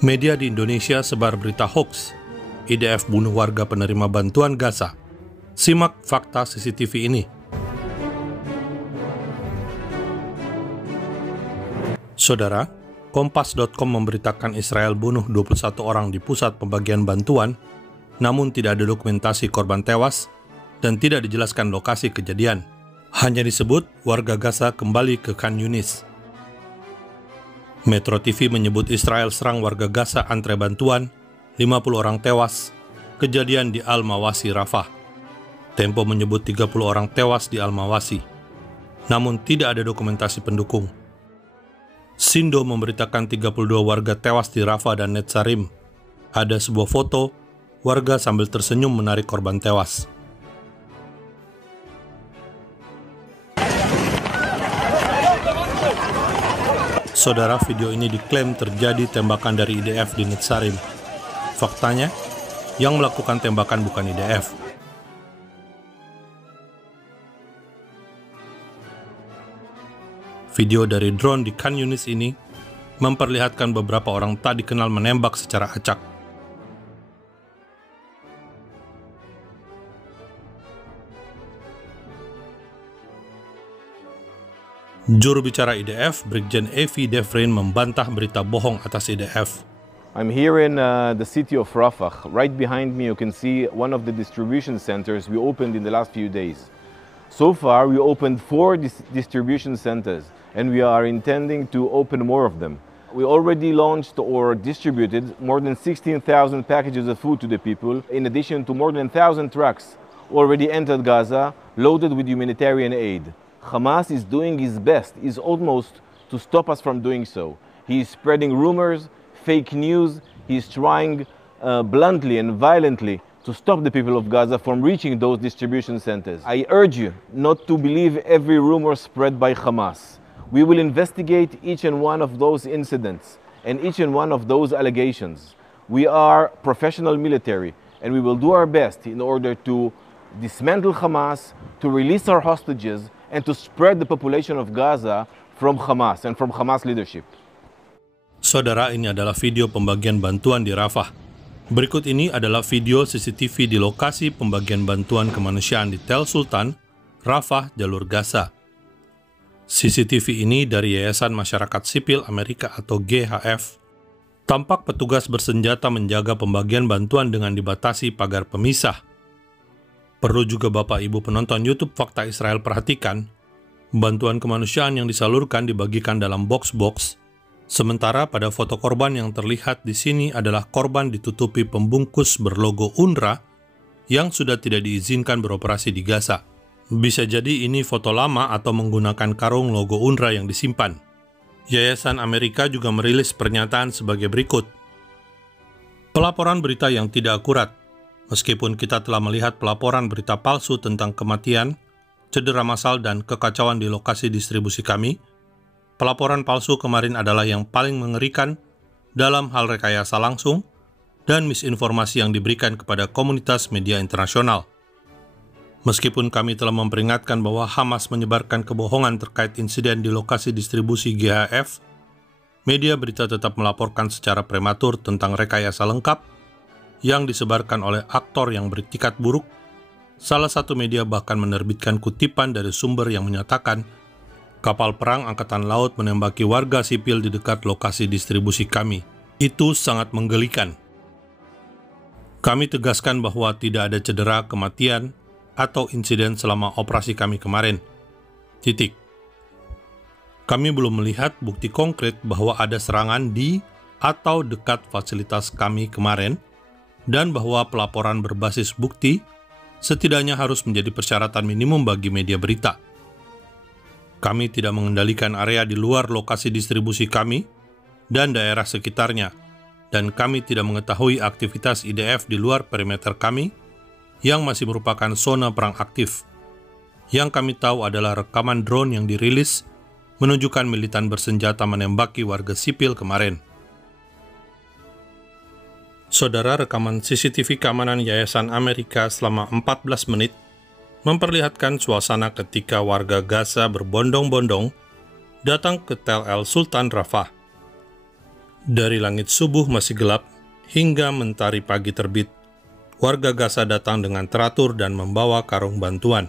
Media di Indonesia sebar berita hoax, IDF bunuh warga penerima bantuan Gaza. Simak fakta CCTV ini. Saudara, Kompas.com memberitakan Israel bunuh 21 orang di pusat pembagian bantuan, namun tidak ada dokumentasi korban tewas dan tidak dijelaskan lokasi kejadian. Hanya disebut warga Gaza kembali ke Khan Yunis. Metro TV menyebut Israel serang warga Gaza antre bantuan, 50 orang tewas, kejadian di Al-Mawasi, Rafah. Tempo menyebut 30 orang tewas di Al-Mawasi, namun tidak ada dokumentasi pendukung. Sindo memberitakan 32 warga tewas di Rafah dan Netzarim. Ada sebuah foto, warga sambil tersenyum menarik korban tewas. Saudara, video ini diklaim terjadi tembakan dari IDF di Netzarim. Faktanya, yang melakukan tembakan bukan IDF. Video dari drone di Khan Yunis ini memperlihatkan beberapa orang tak dikenal menembak secara acak. Juru bicara IDF, Brigjen Evi Devrin, membantah berita bohong atas IDF. I'm here in the city of Rafah. Right behind me you can see one of the distribution centers we opened in the last few days. So far we opened 4 distribution centers and we are intending to open more of them. We already launched or distributed more than 16,000 packages of food to the people, in addition to more than 1,000 trucks already entered Gaza loaded with humanitarian aid. Hamas is doing his best, is almost to stop us from doing so. He is spreading rumors, fake news. He is trying bluntly and violently to stop the people of Gaza from reaching those distribution centers. I urge you not to believe every rumor spread by Hamas. We will investigate each and one of those incidents and each and one of those allegations. We are professional military and we will do our best in order to dismantle Hamas, to release our hostages, and to spread the population of Gaza from Hamas and from Hamas leadership. Saudara, ini adalah video pembagian bantuan di Rafah. Berikut ini adalah video CCTV di lokasi pembagian bantuan kemanusiaan di Tel Sultan, Rafah, jalur Gaza. CCTV ini dari Yayasan Masyarakat Sipil Amerika atau GHF. Tampak petugas bersenjata menjaga pembagian bantuan dengan dibatasi pagar pemisah. Perlu juga Bapak Ibu penonton YouTube Fakta Israel perhatikan, bantuan kemanusiaan yang disalurkan dibagikan dalam box-box, sementara pada foto korban yang terlihat di sini adalah korban ditutupi pembungkus berlogo UNRWA yang sudah tidak diizinkan beroperasi di Gaza. Bisa jadi ini foto lama atau menggunakan karung logo UNRWA yang disimpan. Yayasan Amerika juga merilis pernyataan sebagai berikut. Pelaporan berita yang tidak akurat. Meskipun kita telah melihat pelaporan berita palsu tentang kematian, cedera massal, dan kekacauan di lokasi distribusi kami, pelaporan palsu kemarin adalah yang paling mengerikan dalam hal rekayasa langsung dan misinformasi yang diberikan kepada komunitas media internasional. Meskipun kami telah memperingatkan bahwa Hamas menyebarkan kebohongan terkait insiden di lokasi distribusi GHF, media berita tetap melaporkan secara prematur tentang rekayasa lengkap yang disebarkan oleh aktor yang beretikat buruk. Salah satu media bahkan menerbitkan kutipan dari sumber yang menyatakan kapal perang Angkatan Laut menembaki warga sipil di dekat lokasi distribusi kami. Itu sangat menggelikan. Kami tegaskan bahwa tidak ada cedera, kematian, atau insiden selama operasi kami kemarin. Titik. Kami belum melihat bukti konkret bahwa ada serangan di atau dekat fasilitas kami kemarin, dan bahwa pelaporan berbasis bukti setidaknya harus menjadi persyaratan minimum bagi media berita. Kami tidak mengendalikan area di luar lokasi distribusi kami dan daerah sekitarnya, dan kami tidak mengetahui aktivitas IDF di luar perimeter kami yang masih merupakan zona perang aktif. Yang kami tahu adalah rekaman drone yang dirilis menunjukkan militan bersenjata menembaki warga sipil kemarin. Saudara, rekaman CCTV keamanan Yayasan Amerika selama 14 menit memperlihatkan suasana ketika warga Gaza berbondong-bondong datang ke Tel El Sultan Rafah. Dari langit subuh masih gelap, hingga mentari pagi terbit, warga Gaza datang dengan teratur dan membawa karung bantuan.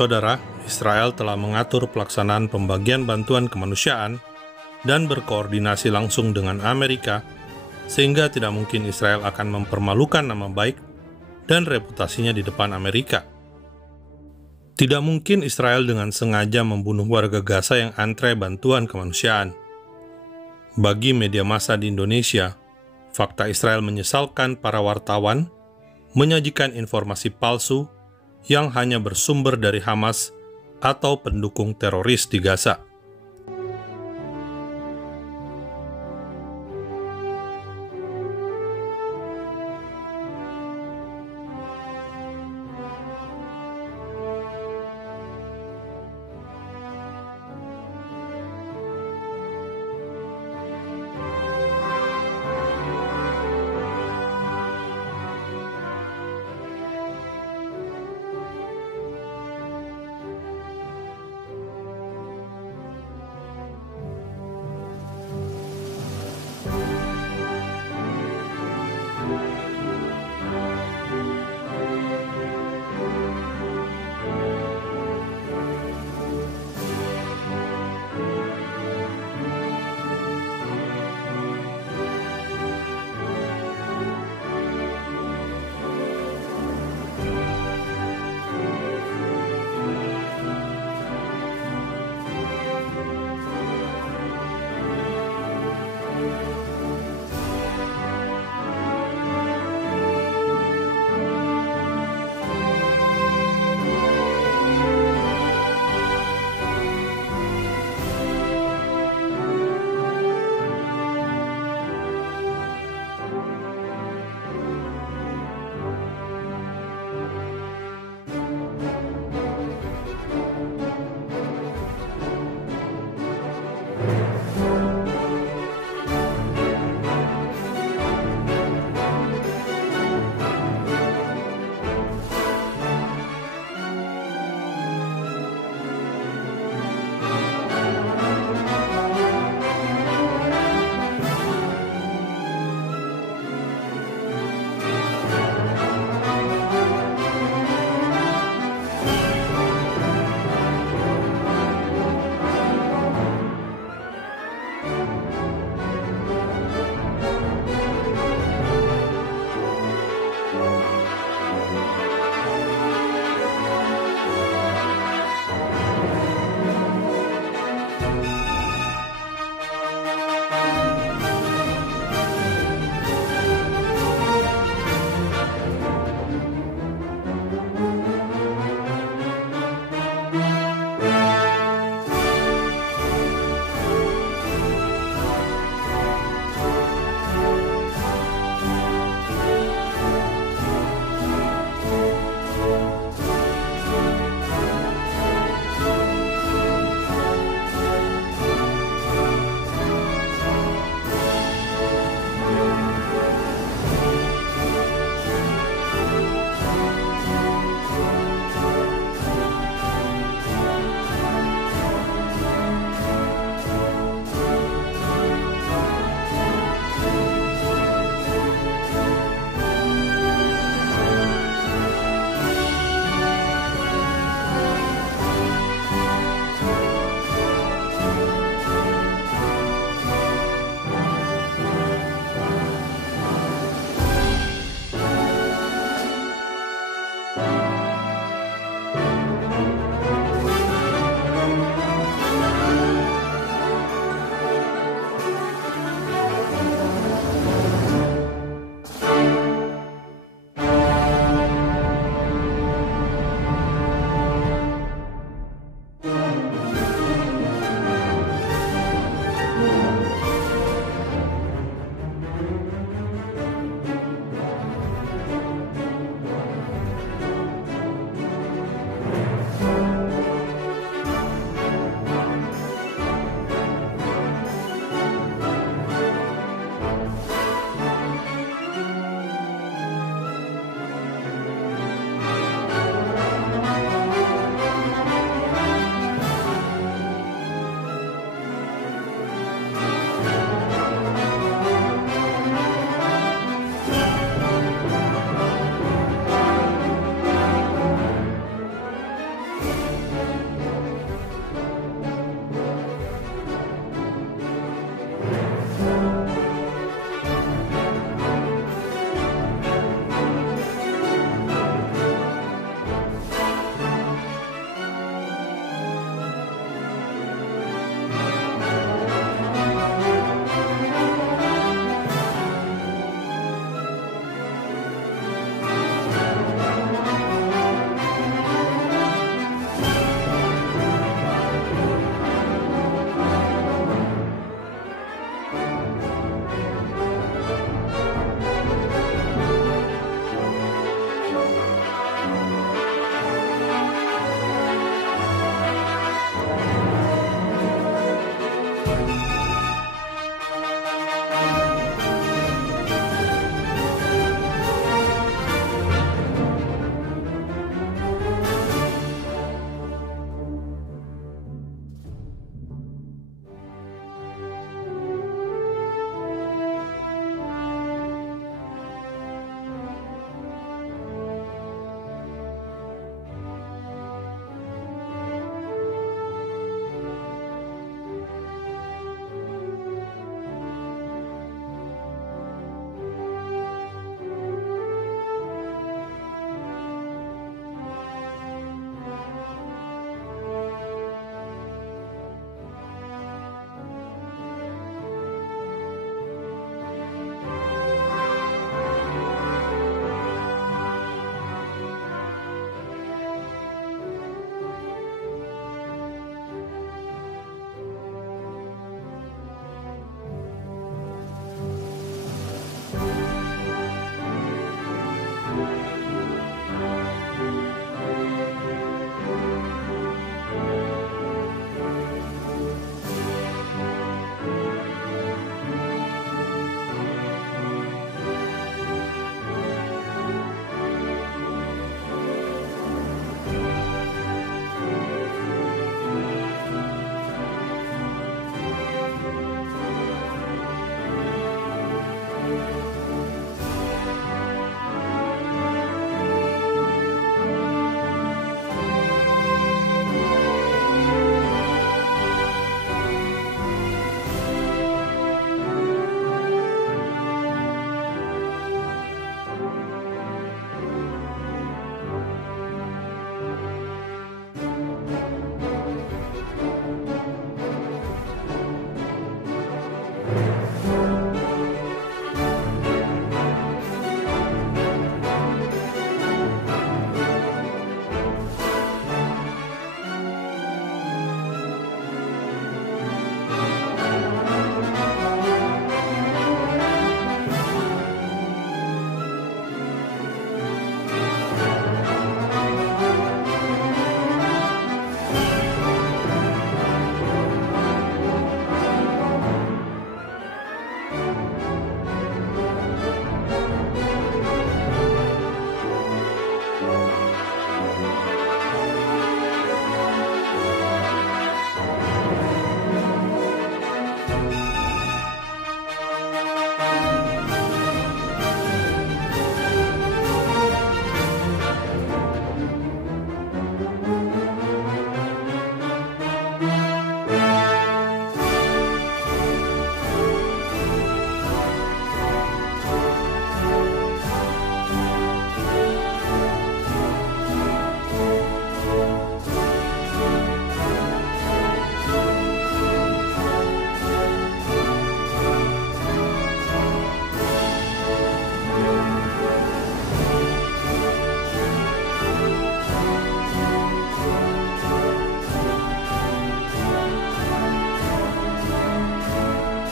Saudara, Israel telah mengatur pelaksanaan pembagian bantuan kemanusiaan dan berkoordinasi langsung dengan Amerika, sehingga tidak mungkin Israel akan mempermalukan nama baik dan reputasinya di depan Amerika. Tidak mungkin Israel dengan sengaja membunuh warga Gaza yang antre bantuan kemanusiaan. Bagi media massa di Indonesia, fakta Israel menyesalkan para wartawan menyajikan informasi palsu yang hanya bersumber dari Hamas atau pendukung teroris di Gaza.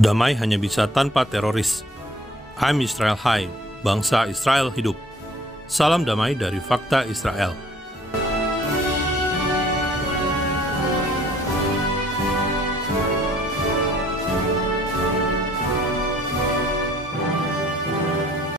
Damai hanya bisa tanpa teroris. I'm Israel Hai, bangsa Israel hidup. Salam damai dari Fakta Israel.